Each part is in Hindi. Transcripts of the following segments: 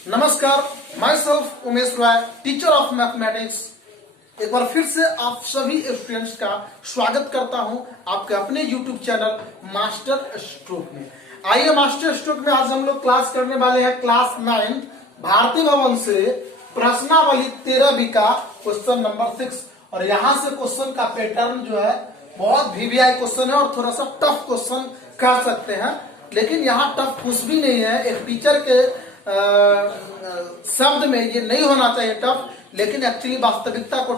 नमस्कार, myself Umesh Rai, teacher of mathematics. एक बार फिर से आप सभी स्टूडेंट्स का स्वागत करता हूं आपके अपने YouTube चैनल मास्टर स्ट्रोक में। आइए मास्टर स्ट्रोक में आज हम लोग क्लास करने वाले हैं क्लास 9 भारतीय भवन से प्रश्नावली 13B का क्वेश्चन नंबर 6। और यहाँ से क्वेश्चन का पैटर्न जो है बहुत VVI क्वेश्चन है और थोड़ा सा टफ क्वेश्चन कर सकते हैं, लेकिन यहाँ टफ कुछ भी नहीं है। एक टीचर के शब्द में ये नहीं होना चाहिए टफ, लेकिन एक्चुअली वास्तविकता को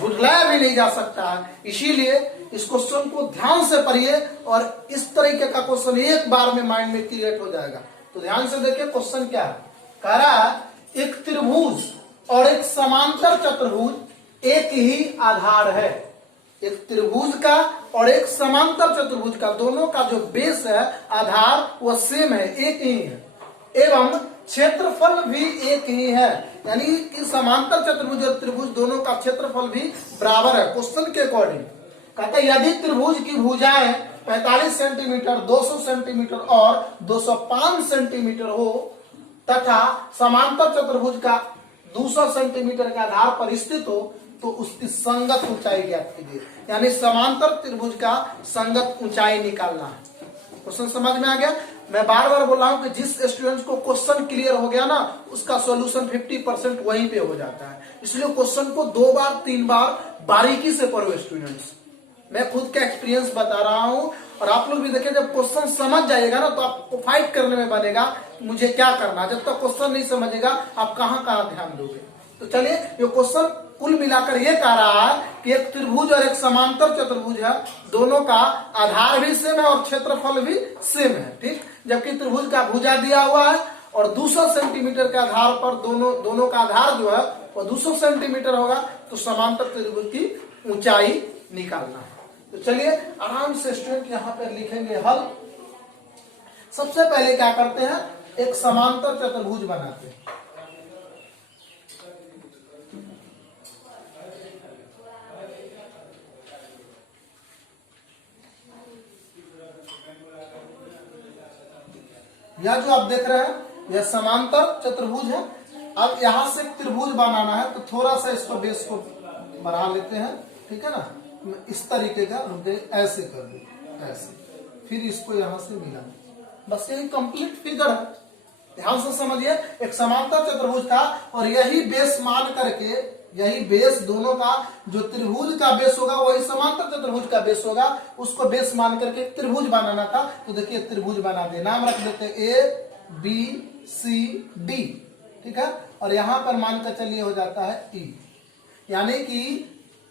झुठलाया भी नहीं जा सकता है। इसीलिए इस क्वेश्चन को ध्यान से पढ़िए और इस तरीके का क्वेश्चन एक बार में माइंड में क्रिएट हो जाएगा। तो ध्यान से देखिए क्वेश्चन क्या है। कह रहा है एक त्रिभुज और एक समांतर चतुर्भुज एक ही आधार है। एक त्रिभुज का और एक समांतर चतुर्भुज का दोनों का जो बेस है आधार वो सेम है, एक ही है, एवं क्षेत्रफल भी एक ही है। यानी कि समांतर चतुर्भुज और त्रिभुज दोनों का क्षेत्रफल भी बराबर है। क्वेश्चन के अकॉर्डिंग कहते हैं यदि त्रिभुज की भुजाएं 45 सेंटीमीटर, 200 सेंटीमीटर और 205 सेंटीमीटर हो तथा समांतर चतुर्भुज का 200 सेंटीमीटर के आधार पर स्थित हो तो उसकी संगत ऊंचाई ज्ञात कीजिए। यानी समांतर त्रिभुज का संगत ऊंचाई निकालना है। क्वेश्चन समझ में आ गया। मैं बार बार बोल रहा हूं कि जिस स्टूडेंट को क्वेश्चन क्लियर हो गया ना उसका सॉल्यूशन 50% वहीं पे हो जाता है। इसलिए क्वेश्चन को 2 बार 3 बार बारीकी से पढ़ो स्टूडेंट्स। मैं खुद का एक्सपीरियंस बता रहा हूं और आप लोग भी देखिए, जब क्वेश्चन समझ जाइएगा ना तो आपको फाइट करने में बनेगा मुझे क्या करना। जब तक क्वेश्चन नहीं समझेगा आप कहां ध्यान दोगे। तो चलिए, ये क्वेश्चन कुल मिलाकर ये कह रहा है कि एक त्रिभुज और एक समांतर चतुर्भुज है, दोनों का आधार भी सेम है और क्षेत्रफल भी सेम है, ठीक। जबकि त्रिभुज का भुजा दिया हुआ है और 200 सेंटीमीटर के आधार पर दोनों का आधार जो है वो 200 सेंटीमीटर होगा, तो समांतर त्रिभुज की ऊंचाई निकालना है। तो चलिए आराम से स्टूडेंट यहाँ पर लिखेंगे हल। सबसे पहले क्या करते हैं, एक समांतर चतुर्भुज बनाते हैं। यह जो आप देख रहे हैं यह समांतर चतुर्भुज है। अब यहां से त्रिभुज बनाना है तो थोड़ा सा इसको बेस को बढ़ा लेते हैं, ठीक है ना। इस तरीके का ऐसे कर दे, ऐसे, फिर इसको यहां से मिला, बस यही कंप्लीट फिगर है। ध्यान से समझिए, एक समांतर चतुर्भुज था और यही बेस मान करके, यही बेस दोनों का जो त्रिभुज का बेस होगा वही समांतर चतुर्भुज का बेस होगा, उसको बेस मान करके त्रिभुज बनाना था। तो देखिए त्रिभुज बना दे, नाम रख देते ABCD, ठीक है। और यहां पर मानकर चलिए हो जाता है E, यानी कि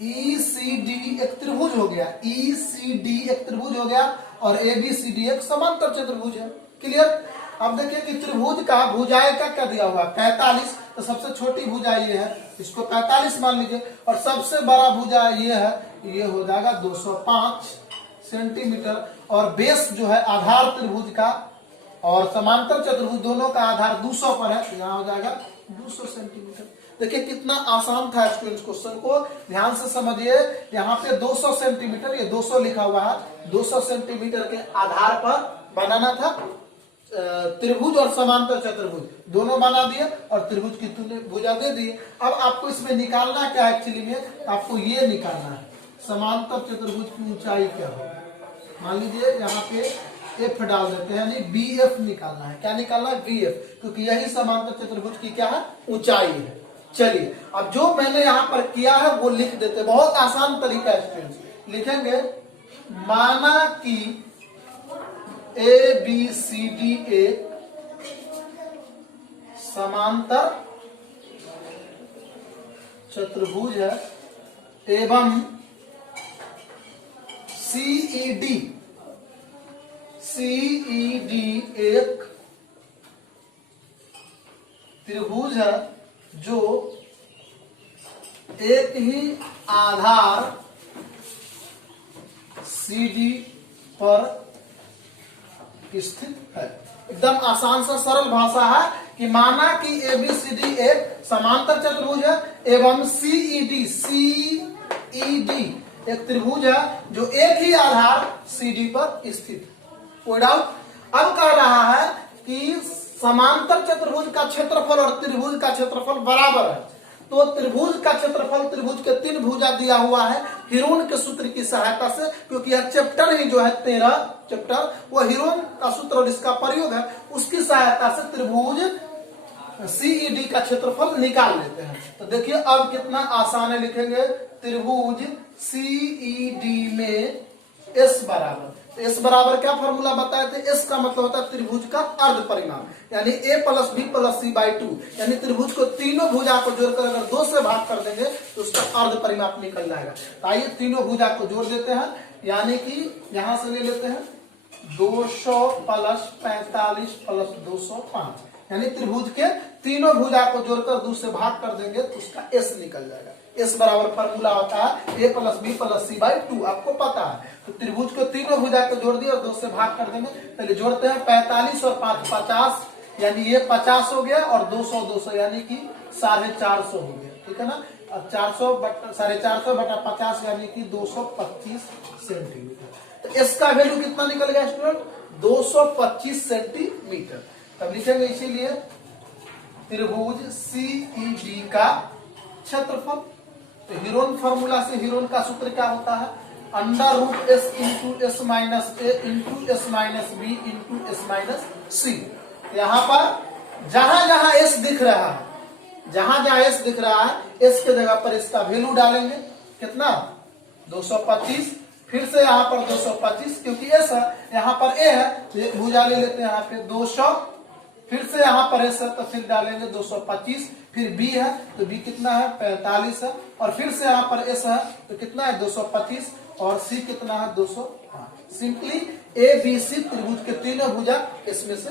ECD एक त्रिभुज हो गया, ECD एक त्रिभुज हो गया और ABCD एक समांतर चतुर्भुज है। क्लियर। अब देखिए कि त्रिभुज का भुजाएं का क्या दिया हुआ 45, तो सबसे छोटी भुजा ये है, इसको 45 मान लीजिए, और सबसे बड़ा भुजा ये है, ये हो जाएगा 205 सेंटीमीटर। और बेस जो है आधार त्रिभुज का और समांतर चतुर्भुज दोनों का आधार 200 पर है, तो यहाँ हो जाएगा 200 सेंटीमीटर। देखिए कितना आसान था स्टूडेंट्स, क्वेश्चन को ध्यान से समझिए। यहाँ पे 200 सेंटीमीटर, ये 200 लिखा हुआ है, 200 सेंटीमीटर के आधार पर बनाना था त्रिभुज और समांतर चतुर्भुज दोनों बना दिए और त्रिभुज की भुजा दे दिए। अब आपको इसमें निकालना क्या है, एक्चुअली में आपको ये निकालना है समांतर चतुर्भुज की ऊंचाई क्या हो। मान लीजिए यहाँ पे F डाल देते हैं, यानी BF निकालना है। क्या निकालना है, BF, क्योंकि यही समांतर चतुर्भुज की क्या है, ऊंचाई है। चलिए अब जो मैंने यहाँ पर किया है वो लिख देते, बहुत आसान तरीका है स्टूडेंट्स। लिखेंगे माना कि ABCD एक समांतर चतुर्भुज है एवं CED एक त्रिभुज है जो एक ही आधार CD पर स्थित है। एकदम आसान सा सरल भाषा है कि माना कि ABCD एक समांतर चतुर्भुज है एवं CED एक त्रिभुज है जो एक ही आधार CD पर स्थित है। कोई डाउट। अब कह रहा है कि समांतर चतुर्भुज का क्षेत्रफल और त्रिभुज का क्षेत्रफल बराबर है, तो त्रिभुज का क्षेत्रफल त्रिभुज के 3 भुजा दिया हुआ है हीरोन के सूत्र की सहायता से, क्योंकि यह चैप्टर ही जो है 13 चैप्टर वो हीरोन का सूत्र और इसका प्रयोग है, उसकी सहायता से त्रिभुज सीईडी का क्षेत्रफल निकाल लेते हैं। तो देखिए अब कितना आसान है, लिखेंगे त्रिभुज सीईडी में एस बराबर, तो एस बराबर क्या फॉर्मूला बताए थे, एस का मतलब होता है त्रिभुज का अर्ध परिमाण, यानी a plus B plus C by 2, यानी त्रिभुज को तीनों भुजा को जोड़कर अगर 2 से भाग कर देंगे तो उसका अर्ध परिमाप निकल जाएगा। तो आइए तीनों भुजा को जोड़ देते हैं, यानी कि यहां से ले लेते हैं 200 प्लस 45 प्लस 205, यानी त्रिभुज के तीनों भुजा को जोड़कर 2 से भाग कर देंगे तो उसका एस निकल जाएगा। एस बराबर फॉर्मूला होता है a plus B plus C by 2, आपको पता है। तो त्रिभुज को तीनों भुजा को जोड़ दिया और 2 से भाग कर देंगे। पहले जोड़ते हैं 45 और 5 50, यानी ये 50 हो गया और 200 200 यानी कि 450 हो गया, ठीक है ना। अब 400 बटा 450 बटा 50 यानी कि 225 सेंटीमीटर। तो एस का वैल्यू कितना निकल गया स्टूडेंट, 225 सेंटीमीटर। तब लिखेंगे इसीलिए त्रिभुज सीईडी का क्षेत्रफल, तो हीरोन फॉर्मूला से हीरोन का सूत्र क्या होता है, under root S into S minus A into S minus B into S minus C. यहाँ पर जहां जहां एस दिख रहा है, जहां जहां एस दिख रहा है, एस के जगह पर इसका वैल्यू डालेंगे, कितना 225, फिर से यहाँ पर 225 क्योंकि एस है, यहाँ पर ए है तो एक भुजा ले लेते हैं यहाँ पे 200, फिर से यहाँ पर एस है तो फिर डालेंगे 225, फिर बी है तो बी कितना है 45 है, और फिर से यहाँ पर एस है तो कितना है 225, और सी कितना है 205। सिंपली ए बी सी त्रिभुज के तीनों भुजा इसमें से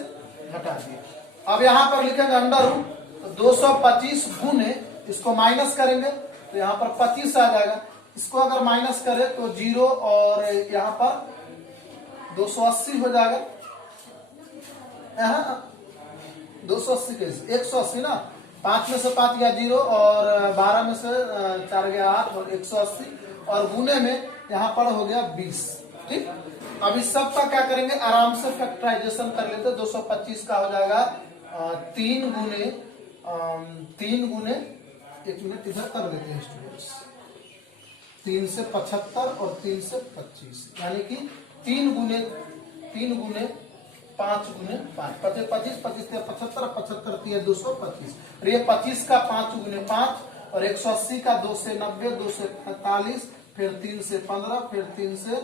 घटा दिए। अब यहाँ पर लिखेंगे अंडर रूट 225 गुने, इसको माइनस करेंगे तो यहाँ पर 25 आ जाएगा, इसको अगर माइनस करें तो 0 और यहाँ पर 280 हो जाएगा, यहाँ 280 के 180 ना, 5 में से 5 गया 0 और 12 में से 4 गया 8 और 180, और गुने में यहाँ पर हो गया 20, ठीक। अब इस सब का क्या करेंगे, आराम से फैक्टराइजेशन कर लेते हैं। 225 का हो जाएगा 3 गुने 1 मिनट इधर कर लेते हैं स्टूडेंट्स, 3 से 75 और 3 से 25, यानी कि 3 गुने 5 गुने 5, 25 25 75 75 3 225, और ये 25 का 5 गुने 5 और 180 का 2 से 90 2 से 45, फिर 3 से 15, फिर 3 से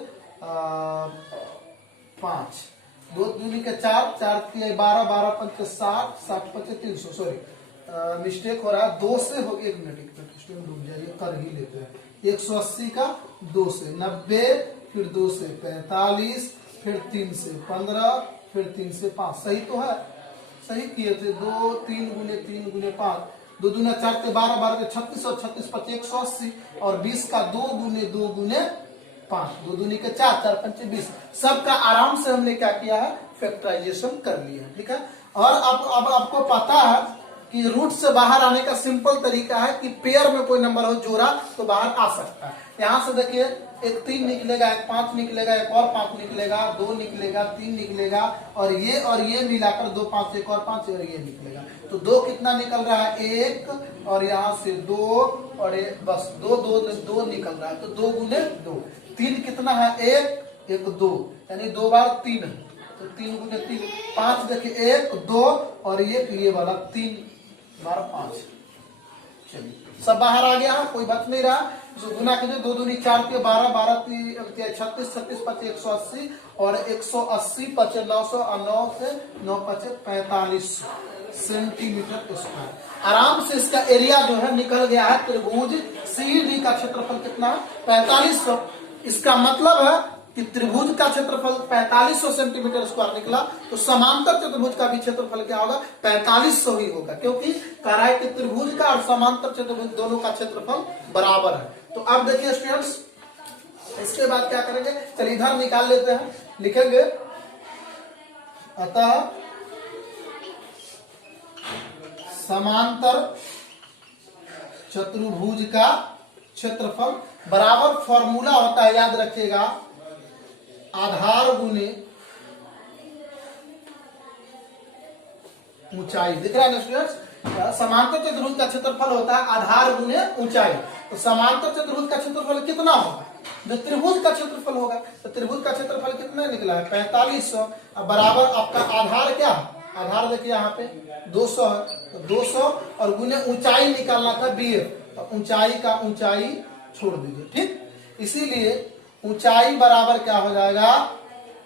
5, 2 दूनी के 4 4 के 12 12 5 60 60 5 300, सॉरी मिस्टेक हो रहा है, 2 से हो, 1 मिनट स्टूडेंट रुक जाइए, कर ही लेते हैं। 180 का 2 से 90, फिर 2 से 45, फिर 3 से 15, फिर 3 से 5, सही तो है, सही किए थे। 2 3 गुने 5, 2 दूना 4 के 12 12 के 36 और 36 25 180, और 20 का 2 गुने 5, 2 दूनी के 4 4 5 20, सबका आराम से हमने क्या किया है, फैक्टराइजेशन कर लिया, ठीक है। और अब आपको पता है कि रूट से बाहर आने का सिंपल तरीका है कि पेयर में कोई नंबर हो जोड़ा तो बाहर आ सकता है। यहां से देखिए एक 3 निकलेगा, एक 5 निकलेगा, एक और 5 निकलेगा, 2 निकलेगा, 3 निकलेगा, और ये मिलाकर 2 5 एक और 5 और ये निकलेगा, तो 2 कितना निकल रहा है 1, और यहाँ से 2 और बस 2 निकल रहा है, तो 2 गुने 2, 3 कितना है 1 1 2, यानी 2 बार 3, तो 3 गुने 3 5, देखिए 1 2 और ये वाला 3 बार 5, चलिए सब बाहर आ गया, कोई बात नहीं रहा। जो गुना कीजिए 2 दूनी 4 के 12 12 36 36 25 180, और 180 25 900 और 9 से 9 25 45 सेंटीमीटर स्क्वायर। आराम से इसका एरिया जो है निकल गया है। त्रिभुज सीडी का क्षेत्रफल कितना है 4500। इसका मतलब है कि त्रिभुज का क्षेत्रफल 4500 सेंटीमीटर स्क्वायर निकला, तो समांतर चतुर्भुज का भी क्षेत्रफल क्या होगा 4500 ही होगा, क्योंकि कह रहा है कि त्रिभुज का और समांतर चतुर्भुज दोनों का क्षेत्रफल बराबर है। तो अब देखिए स्टूडेंट्स, इसके बाद क्या करेंगे, चलिए इधर निकाल लेते हैं, लिखेंगे अतः समांतर चतुर्भुज का क्षेत्रफल बराबर फॉर्मूला होता है, याद रखिएगा, आधार गुने ऊंचाई। दिख रहा है ना स्टूडेंट्स? समांतर चतुर्भुज का क्षेत्रफल होता है आधार गुने ऊंचाई। तो समांतर चतुर्भुज का क्षेत्रफल कितना होगा? जो त्रिभुज का क्षेत्रफल होगा। तो त्रिभुज का क्षेत्रफल कितना निकला है? 4500। अब बराबर आपका आधार क्या है? आधार देखिए यहाँ पे 200 है, तो 200 और गुने ऊंचाई निकालना था 20। तो ऊंचाई का ऊंचाई छोड़ दीजिए, ठीक। इसीलिए ऊंचाई बराबर क्या हो जाएगा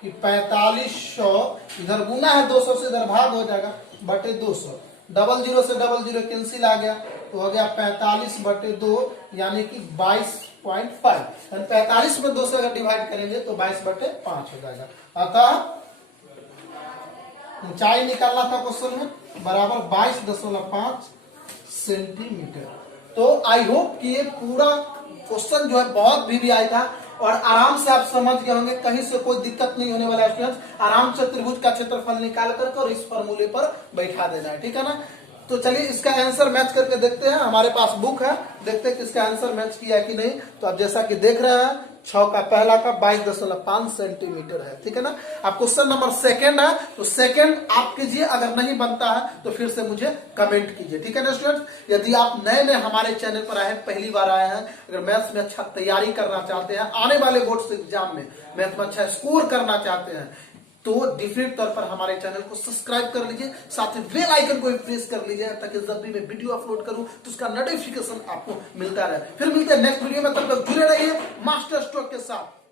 कि 4500, इधर गुना है 200 से, इधर भाग हो जाएगा बटे 200। डबल जीरो से डबल जीरो कैंसिल आ गया, तो हो गया 45 बटे 2 यानी कि 22.5। 45 में 2 से अगर डिवाइड करेंगे तो 22 बटे 5 हो जाएगा। अतः ऊंचाई निकालना था क्वेश्चन में, बराबर 22.5 सेंटीमीटर। तो आई होप कि ये पूरा क्वेश्चन जो है बहुत वीवीआई था और आराम से आप समझ गए होंगे, कहीं से कोई दिक्कत नहीं होने वाला है स्टूडेंट्स। आराम से त्रिभुज का क्षेत्रफल निकाल करके और इस फॉर्मूले पर बैठा देना है, ठीक है ना। तो चलिए इसका आंसर मैच करके देखते हैं। हमारे पास बुक है, देखते हैं कि इसका आंसर मैच किया है कि नहीं। तो आप जैसा कि देख रहे हैं 6 का पहला का 22.5 सेंटीमीटर है, ठीक है ना। अब क्वेश्चन नंबर सेकंड है, तो सेकंड आप कीजिए, अगर नहीं बनता है तो फिर से मुझे कमेंट कीजिए, ठीक है ना स्टूडेंट्स। यदि आप नए नए हमारे चैनल पर आए हैं, पहली बार आए हैं, अगर मैथ्स में अच्छा तैयारी करना चाहते हैं, आने वाले बोर्ड्स एग्जाम में मैथ में अच्छा स्कोर करना चाहते हैं, तो डिफरेंट तौर पर हमारे चैनल को सब्सक्राइब कर लीजिए, साथ ही बेल आइकन को भी प्रेस कर लीजिए, ताकि जब भी मैं वीडियो अपलोड करूं तो उसका नोटिफिकेशन आपको मिलता रहे। फिर मिलते हैं नेक्स्ट वीडियो में, तब तक जुड़े रहिए मास्टर स्ट्रोक के साथ।